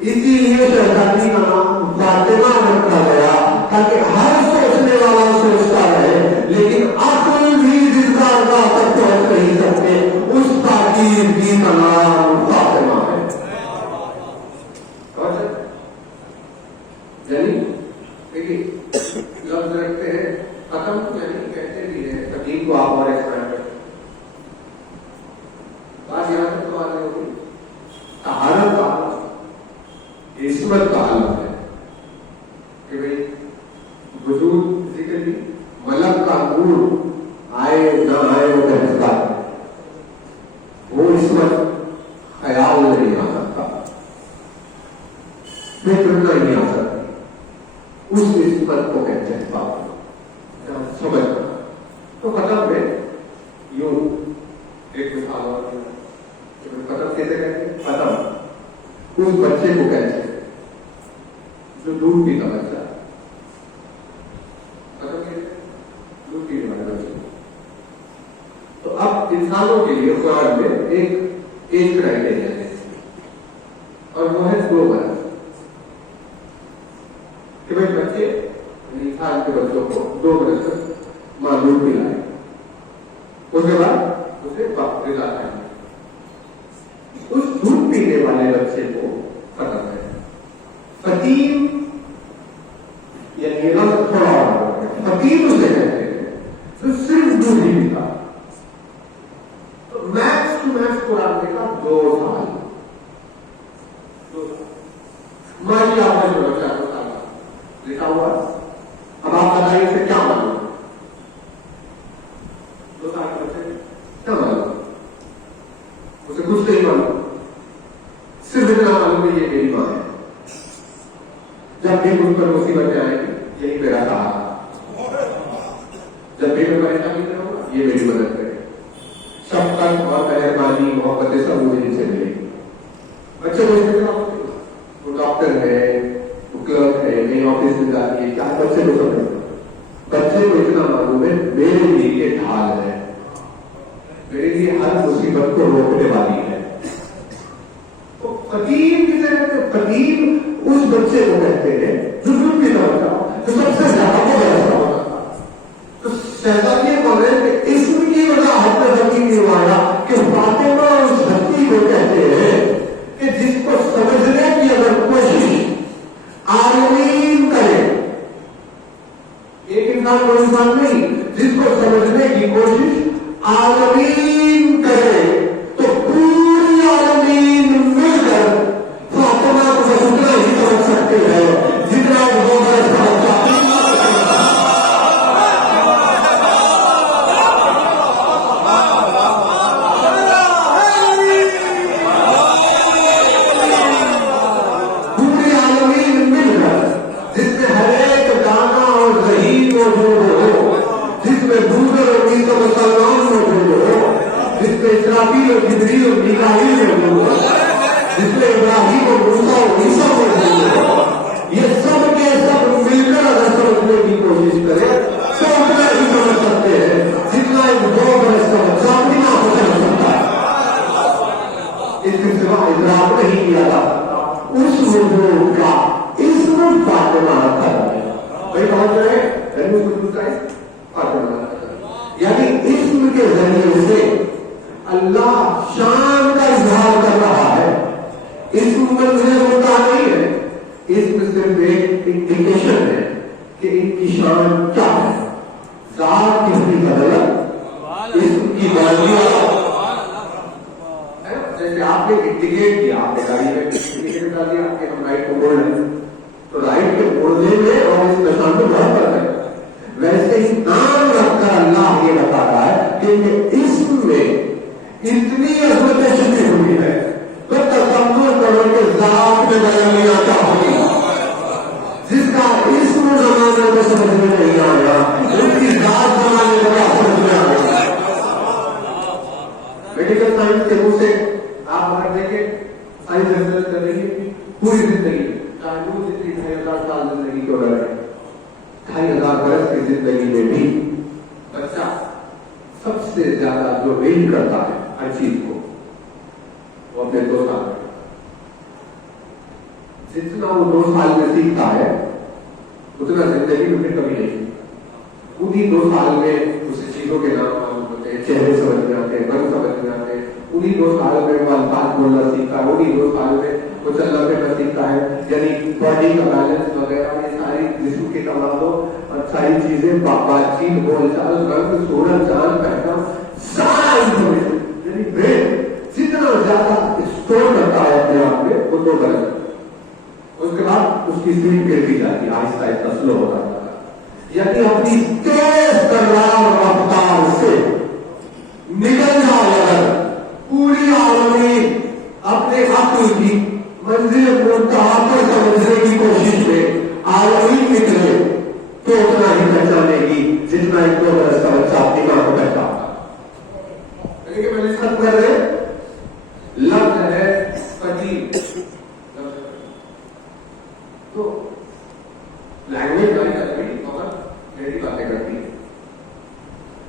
اسی لیے شہزادی کا نام فاطمہ رکھا گیا تاکہ ہر سوچنے والا سوچتا رہے لیکن عقل بھی جس کا اللہ تک پہنچ نہیں سکتے اس تاکید بھی کا نام فاطمہ ہے. یعنی دیکھیے لفظ رکھتے ہیں ختم یعنی کہتے بھی ہیں تقدیر کو آپ اور ایکسپینڈ کرتے بات یہاں تک تو آنے ہوگی. طہارت کا عصمت کا حالت ہے کہ بھئی وجود ذکر بھی ملک کا نور آئے نہ آئے وہ فیصلہ ہے. وہ عصمت خیال نہیں آ سکتا فکر نہیں آ سکتی. اس عصمت کو کہتے ہیں بات سمجھنا. تو ختم میں یوں ایک مثال اور ختم کیسے کہتے ہیں؟ ختم اس بچے کو کہتے ہیں جو دودھ پیتا بچہ. ختم کیسے؟ دودھ پینے والے بچے. تو اب انسانوں کے لیے قرآن میں ایک کرائٹیریا ہے اور وہ ہے 2 برس کہ بھائی بچے انسان کے بچوں کو 2 برس تک ماں دودھ پلائے اس کے بعد اسے غذا کھائیں. اس دودھ پینے والے بچے کو ختم ہے. فتیم یعنی رنگ تھوڑا اور فتیم اسے کہتے ہیں تو صرف دودھ ہی پیتا. تو میکس ٹو میکس قرآن کا 2 سال مالی آواز میں بچہ 2 سال لکھا ہوا. اب آپ بتائیے اسے کیا معلوم 2 سال کے بچے کیا معلوم اسے کچھ نہیں معلوم. صرف اتنا معلوم ہے یہ میری ماں ہے. جب بھی مجھ پر مصیبتیں آئیں گی یہی میرا سہارا. جب بھی میں پریشانی میں ہوگا یہ میری مدد کرے. شفقت اور مہربانی محبت سب مجھے سے ملے گی. بچے وہ ڈاکٹر ہے وہ کلرک ہے نئی آفس میں جاتی ہے کیا بچے کو سمجھ. بچے کو اتنا معلوم ہے میرے لیے یہ ڈھال ہے میرے لیے ہر مصیبت کو روکنے والی ہے. تو قدیم کسے کہتے ہیں؟ قدیم اس بچے کو کہتے ہیں جو دودھ پیتا ہوتا جو سب سے زیادہ کو برسا ہوتا. تو شہزادی بول رہے ہیں کہ اسم کی وجاہت میں حقیقی نہیں آیا کہ فاطمہ اس بچی کو کہتے ہیں کہ جس کو سمجھنے کی اگر کوشش عالمین کرے. ایک انسان کو انسان نہیں جس کو سمجھنے کی کوشش عالمین کرے تو پوری عالمین مل کر فاطمہ کو اتنا ہی سمجھ سکتے ہیں جتنا وہ برس سمجھتا. پوری عالمین مل کر جس میں ہر ایک دانا اور ذہین موجود ہو جس میں بوزر اور عیسی مسلمان موجود ہو جس میں اسرافیل اور جبریل اور میکائیل موجود ہو جس میں ابراہیم اور موسیٰ اور عیسیٰ موجود ہو. یہ سب کے سب مل کر اگر سمجھنے کی کوشش کرے تو اتنا ہی سمجھ سکتے ہیں جتنا ایک 2 برس کا بچہ اپنی ماں کو سمجھ سکتا ہے. اس کے سوا ادراک نہیں کیا جا سکتا. اس وجود کا اسم فاطمہ رکھا جائے. بھائی پہنچ رہے فاطمہ یعنی اسم کے ذریعے سے اللہ شان کا اظہار کر رہا ہے. اسم منزل ہوتا نہیں ہے. اسم صرف ایک انڈیکیشن ہے کہ ان کی شان کیا ہے. ذات کس کی بدلت اسم کی بدلیت. جیسے آپ نے انڈیکیٹ کیا آپ نے گاڑی میں انڈیکیٹر ڈال دیا کہ ہم رائٹ کو موڑ لیں تو رائٹ کے موڑنے میں اور اس نشان میں بہت فرق ہے. ویسے ہی نام رکھ کر اللہ یہ بتا رہا ہے کہ اسم میں اتنی عظمت چھپی ہوئی ہے تو تصور کرو کہ ذات میں بدلنی آتا ہوگی. جس کا اسم زمانے کو سمجھ میں نہیں آیا اس کی ذات زمانے کو سمجھ میں آ گئی. میڈیکل سائنس کے منہ سے آپ اگر دیکھیں سائنس ریسرچ کرنے کی پوری زندگی چاہے وہ جتنی 2500 سال زندگی کو لڑے، 2500 برس کی زندگی میں بھی بچہ سب سے زیادہ جو ویٹ کرتا ہے ہر چیز کو وہ اپنے 2 سال میں، جتنا وہ 2 سال میں سیکھتا ہے اتنا زندگی میں پھر کبھی نہیں سیکھتا۔ انہیں 2 سال میں اسے چیزوں کے نام معلوم ہوتے ہیں، چہرے سمجھ میں آتے ہیں، رنگ سمجھ میں آتے ہیں، انہیں 2 سال میں وہ الفاظ بولنا سیکھتا ہے، انہیں 2 سال میں وہ چلنا پھرنا سیکھتا ہے، یعنی باڈی کا بیلنس وغیرہ یہ ساری جسم کی تمام اور ساری چیزیں، بات چیت، بول چال، رنگ، صورت، جان، پہچان، سارا انفارمیشن یعنی برین جتنا زیادہ اسٹور کرتا ہے اپنے آپ میں وہ 2 برس، اس کے بعد اس کی اسپیڈ گرتی جاتی ہے، آہستہ آہستہ سلو ہوتا جاتا ہے، یعنی اپنی تیز ترار رفتار سے نکل جاؤ اگر پوری عالمی اپنے عقل کی منزل منتہا پر سمجھنے کی کوشش میں عالمی نکلے تو اتنا ہی پہچانے گی جتنا 1-2 برس کا بچہ اپنی ماں کو پہچانتا ہے۔ لیکن میں نے سب کر رہے لفظ ہے قدیم، تو لینگویج والی عربی اور میری باتیں کرتی ہے،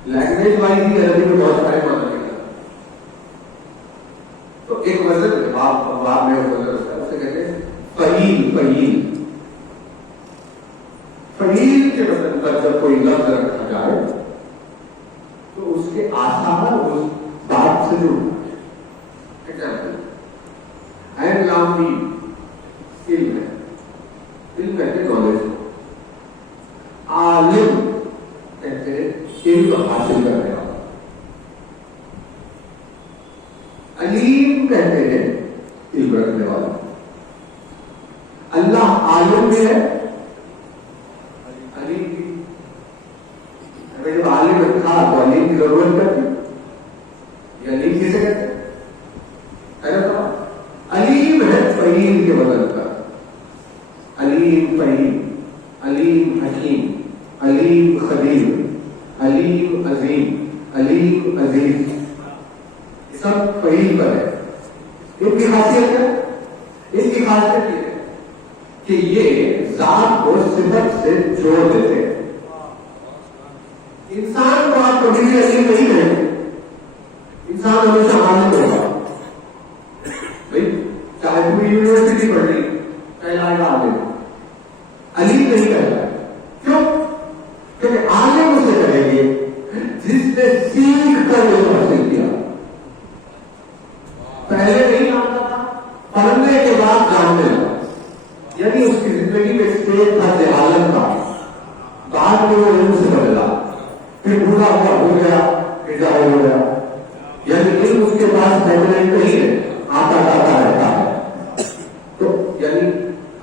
لینگویج والی بھی عربی میں بہت سارے معنی نکلا، تو ایک وزن باب میں وزن ہوتا ہے، اسے کہتے ہیں فعیل۔ فعیل فعیل کے وزن پر جب کوئی لفظ رکھا جائے تو اس کے آثار اس بات سے جڑنا ہے۔ ایگزامپل عین لام میم علم ہے، علم کہتے ہیں نالج کو، عالم کہتے ہیں علم حاصل کرنے والا، علیم کہتے ہیں علم رکھنے والا۔ اللہ عالم میں ہے، علیم بھی، اگر جب عالم رکھا تو علیم کی ضرورت کرتی، یہ علیم کسے کہتے ہیں؟ علیم ہے فعیل کے بدل کا، علیم فعیل، علیم حکیم، علیم خبیر، علیم عظیم، علیم عزیز، یہ سب فعیل پر ہے۔ ان کی خاصیت ہے، ان کی خاصیت یہ ہے کہ یہ ذات کو صفت سے جوڑ دیتے ہیں۔ انسان کو آپ کبھی بھی علیم نہیں کہیں گے، انسان ہمیشہ عالم ہوگا، چاہے پوری یونیورسٹی پڑھ رہی کہلائے گا عالم، علیم نہیں کہتا ہے۔ کیوں؟ کیونکہ عالم اسے کہیں گے جس نے سیکھ کر علم حاصل کیا، پہلے نہیں آتا تھا، پڑھنے کے بعد جاننے لگا، یعنی اس کی زندگی میں اسٹیج تھا جہالت کا، بعد میں وہ علم سے بدلا، پھر بوڑھا ہوا ہو گیا، پھر جاہل ہو گیا، یعنی علم اس کے پاس پرماننٹ نہیں ہے، آتا جاتا رہتا ہے۔ تو یعنی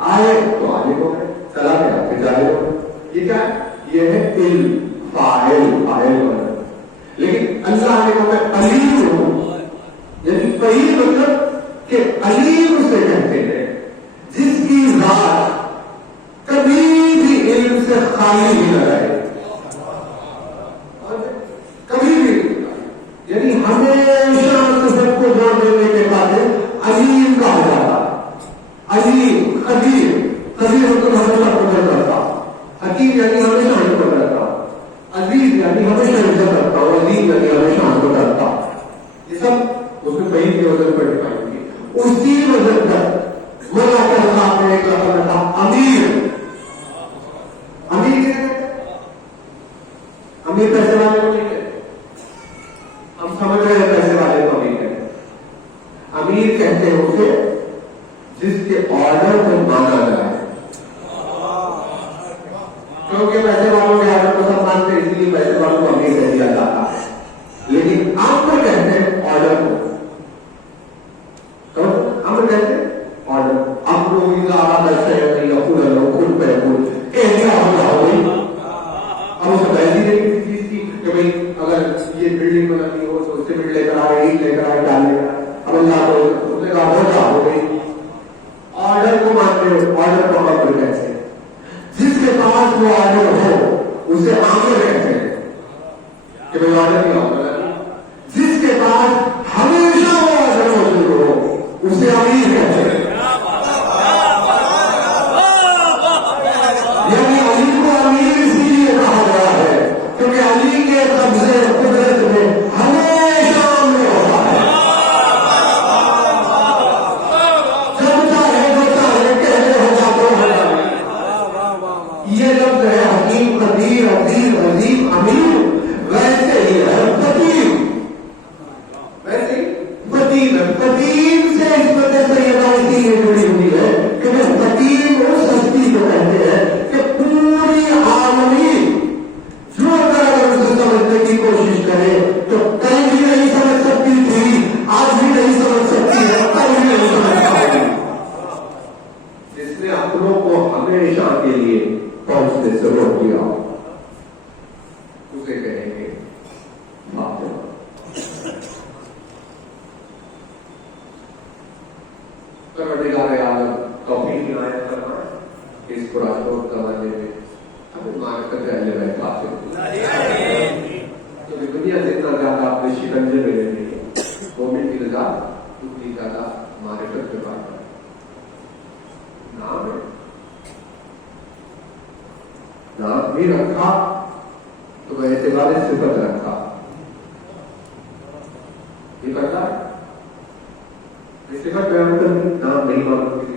آئے تو عالم ہو گئے، چلا گیا پھر جاہل ہو گئے، یہ کیا ہے؟ یہ ہے علم، فاعل بنا۔ لیکن اللہ نے کہا میں علیم ہوں، یعنی فعیل مطلب کہ علیم اسے کہتے ہیں جس کی ذات کبھی بھی علم سے خالی ہی نہ رہے، کبھی بھی، یعنی ہمیشہ صفت کو جوڑ دینے کے بعد علیم کہا جاتا ہے۔ علیم، خبیر، خبیر مطلب ہمیشہ قدرت رکھتا، حکیم یعنی ہمیشہ حکمت رکھتا، عزیز یعنی ہمیشہ عزت رکھتا، اور عظیم یعنی ہمیشہ حکمت رکھتا، یہ سب اس میں فعیل کے وزن پر ڈیفائن کی۔ اسی وزن پر مولا کے اللہ نے ایک لفظ رکھا امیر۔ امیر کیا کہتے ہیں؟ امیر پیسے والے کو نہیں کہتے، ہم سمجھ رہے ہیں پیسے والے کو امیر کہتے ہیں، امیر کہتے ہیں اسے جس کے آرڈر کو مانا جائے، کیونکہ پیسے والوں کے آرڈر کو سب مانتے ہیں، اس لیے پیسے والوں کو امیر کہہ دیا جاتا ہے، لیکن امر کہتے ہیں آرڈر کو، امر کہتے ہیں آرڈر، امر اذا اراد شیئا ان یقول له کن فیکون، کہہ دیا ہو گئی۔ اب اسے بحث ہی نہیں کسی چیز کی کہ بھائی اگر یہ بلڈنگ بنانی ہو تو اس سے بلڈ لے کر آئے، اینٹ لے کر آئے، ڈال لے کر، اب اللہ کو اس نے کہا ہو گئی، آرڈر کو مانتے ہو، آرڈر کو امر کہتے ہیں، جس کے پاس وہ آرڈر ہو اسے آمر کہتے ہیں کہ بھائی آرڈر نہیں ہوگا، جس کے پاس ہمیشہ وہ آرڈر موجود ہو اسے امیر کہتے ہیں۔ قدیر عزیز عظیم امیر ویسے ہی ہے قدیم، ویسے ہی قدیم ہے۔ قدیم سے عصمت سیدہ اسی لیے جڑی ہوئی ہے کہ وہ قدیم اس ہستی کو کہتے ہیں کہ پوری عالمی جو اگر اسے سمجھنے کی کوشش کرے تو کل بھی نہیں سمجھ سکتی تھی، آج بھی نہیں سمجھ سکتی ہے، کل بھی نہیں سمجھ پائی۔ جس نے اپنوں کو ہمیشہ کے لیے پہنچنے سے روک دیا اسے کہیں گے فاطمہ۔ پروردگار عالم توفیق عنایت فرمائے اس پراشور زمانے میں ہمیں معرفت اہل بیت حاصل کیونکہ دنیا سے اتنا زیادہ آپ نے شکنجے میں لے لی مومن کی رضا اتنی زیادہ معرفت کے بعد نام ہے، نام بھی رکھا تو میں اعتبار صفت رکھا، یہ کرتا ہے صفت بیان کرنی، نام نہیں معلوم کسی،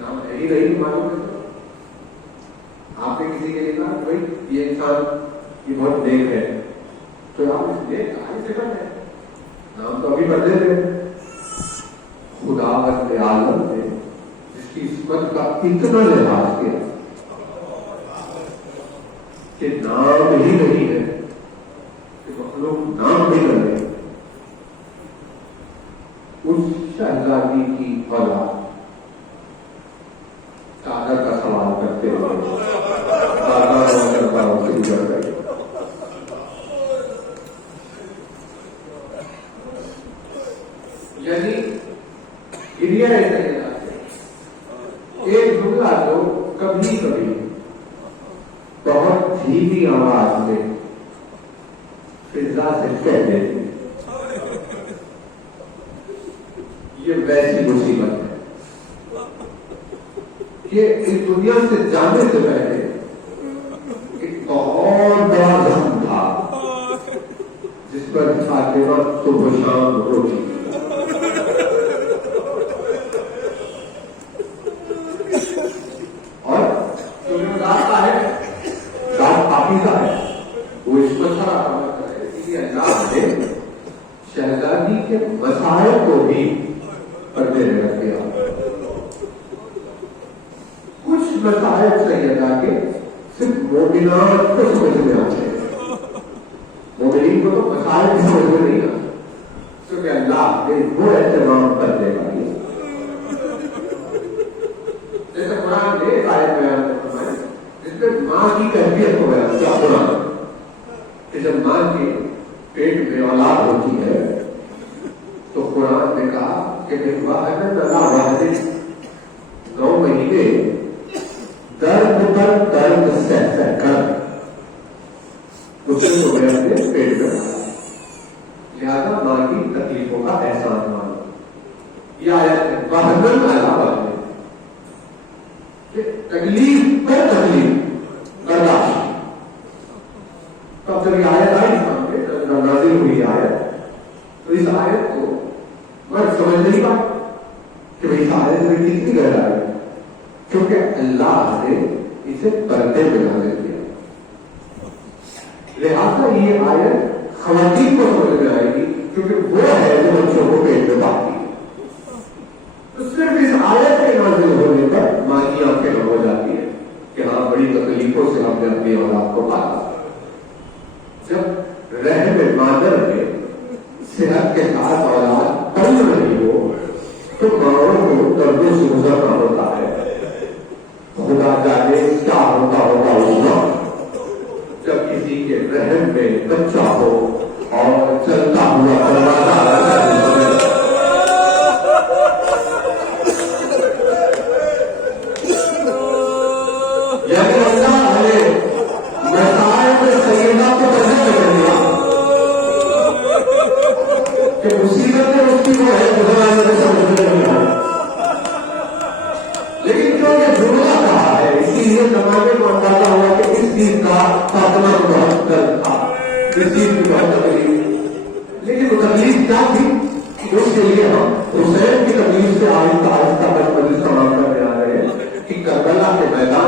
نام ہے ہی نہیں معلوم ہے۔ آپ نے کسی کے لیے کہا بھائی یہ انسان یہ بہت نیک ہے تو آپ اس نیک کا صفت ہے، نام تو ابھی بدلے تھے۔ خدا بند عالم نے جس کی عصمت کا اتنا لحاظ کیا کہ نام ہی نہیں ہے کہ مخلوق نام بھی کرے، اس شہزادی کی اولاد چادر کا سوال کرتے ہوئے سے گزر گئے۔ یعنی ایریا ایک جملہ جو کبھی کبھی بہت دھیمی آواز میں فضا سے کہہ دیتی، یہ ویسی مصیبت ہے کہ اس دنیا سے جانے سے پہلے ایک بہت بڑا زخم تھا جس پر فاطمہ صبح شام روتی، اور جو راستہ ہے رات پاکیزہ ہے وہ اس کو سارا عمل کرے، اسی لیے اللہ نے شہزادی کے مسائل کو بھی پردے میں رکھ دیا۔ کچھ مسائل سیدہ کے صرف مومنات کو سمجھ میں آتے ہیں، مومنین کو تو مسائل بھی سمجھ میں نہیں آتے کیونکہ اللہ نے وہ اہتمام پردے کا دیا۔ جیسے قرآن نے ایک آیت بیان فرمائی جس میں ماں کی کیفیت کو بیان کیا، قرآن کہ جب ماں کے پیٹ میں اولاد ہوتی ہے تو قرآن نے کہا کہ 9 مہینے درد پر درد سہ کر اس نے تمہیں اپنے پیٹ میں لہذا ماں کی تکلیفوں کا احسان مانو۔ یہ آیت ہے بہتر علاوہ کہ تکلیف پر تکلیف برداشت۔ تو جب یہ آیت آئی سامنے نازل ہوئی آیت تو اس آیت کو میں سمجھ نہیں پا کہ بھائی آیت میں کتنی گہرائی ہے، کیونکہ اللہ نے اسے پردے میں نازل کیا، لہٰذا یہ آیت خواتین کو سمجھ میں آئے گی کیونکہ وہ ہے جو بچوں کو پیٹ میں پاتی ہے۔ تو صرف اس آیت کے نازل ہونے پر ماں کی آنکھیں نم ہو جاتی ہے کہ ہاں بڑی تکلیفوں سے ہم نے اپنی اولاد کو پالا۔ جب رحم مادر میں صحت کے ساتھ اولاد پل رہی ہو تو ماؤں کو دردوں سے گزرنا ہوتا ہے، خدا جانے کیا ہوتا ہوگا اس وقت جب کسی کے رحم میں بچہ ہو اور چلتا ہوا دروازہ یعنی اللہ ہمیں مسائل میں سیدہ کو بدل کر دیا کہ مصیبتیں اس کی وہ ہے گزرانے میں سمجھ میں نہیں آئی، لیکن جو یہ جملہ کہا ہے اسی لیے زمانے کو اندازہ ہوا کہ اس چیز کا فاطمہ کو بہت درد تھا، اس چیز کی بہت تکلیف، لیکن وہ تکلیف کیا تھی اس کے لیے ہم حسین کی تکلیف سے آہستہ آہستہ بچپن سماپت کرنے آ رہے ہیں کہ کربلا کے میدان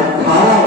18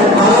18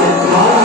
18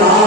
4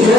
6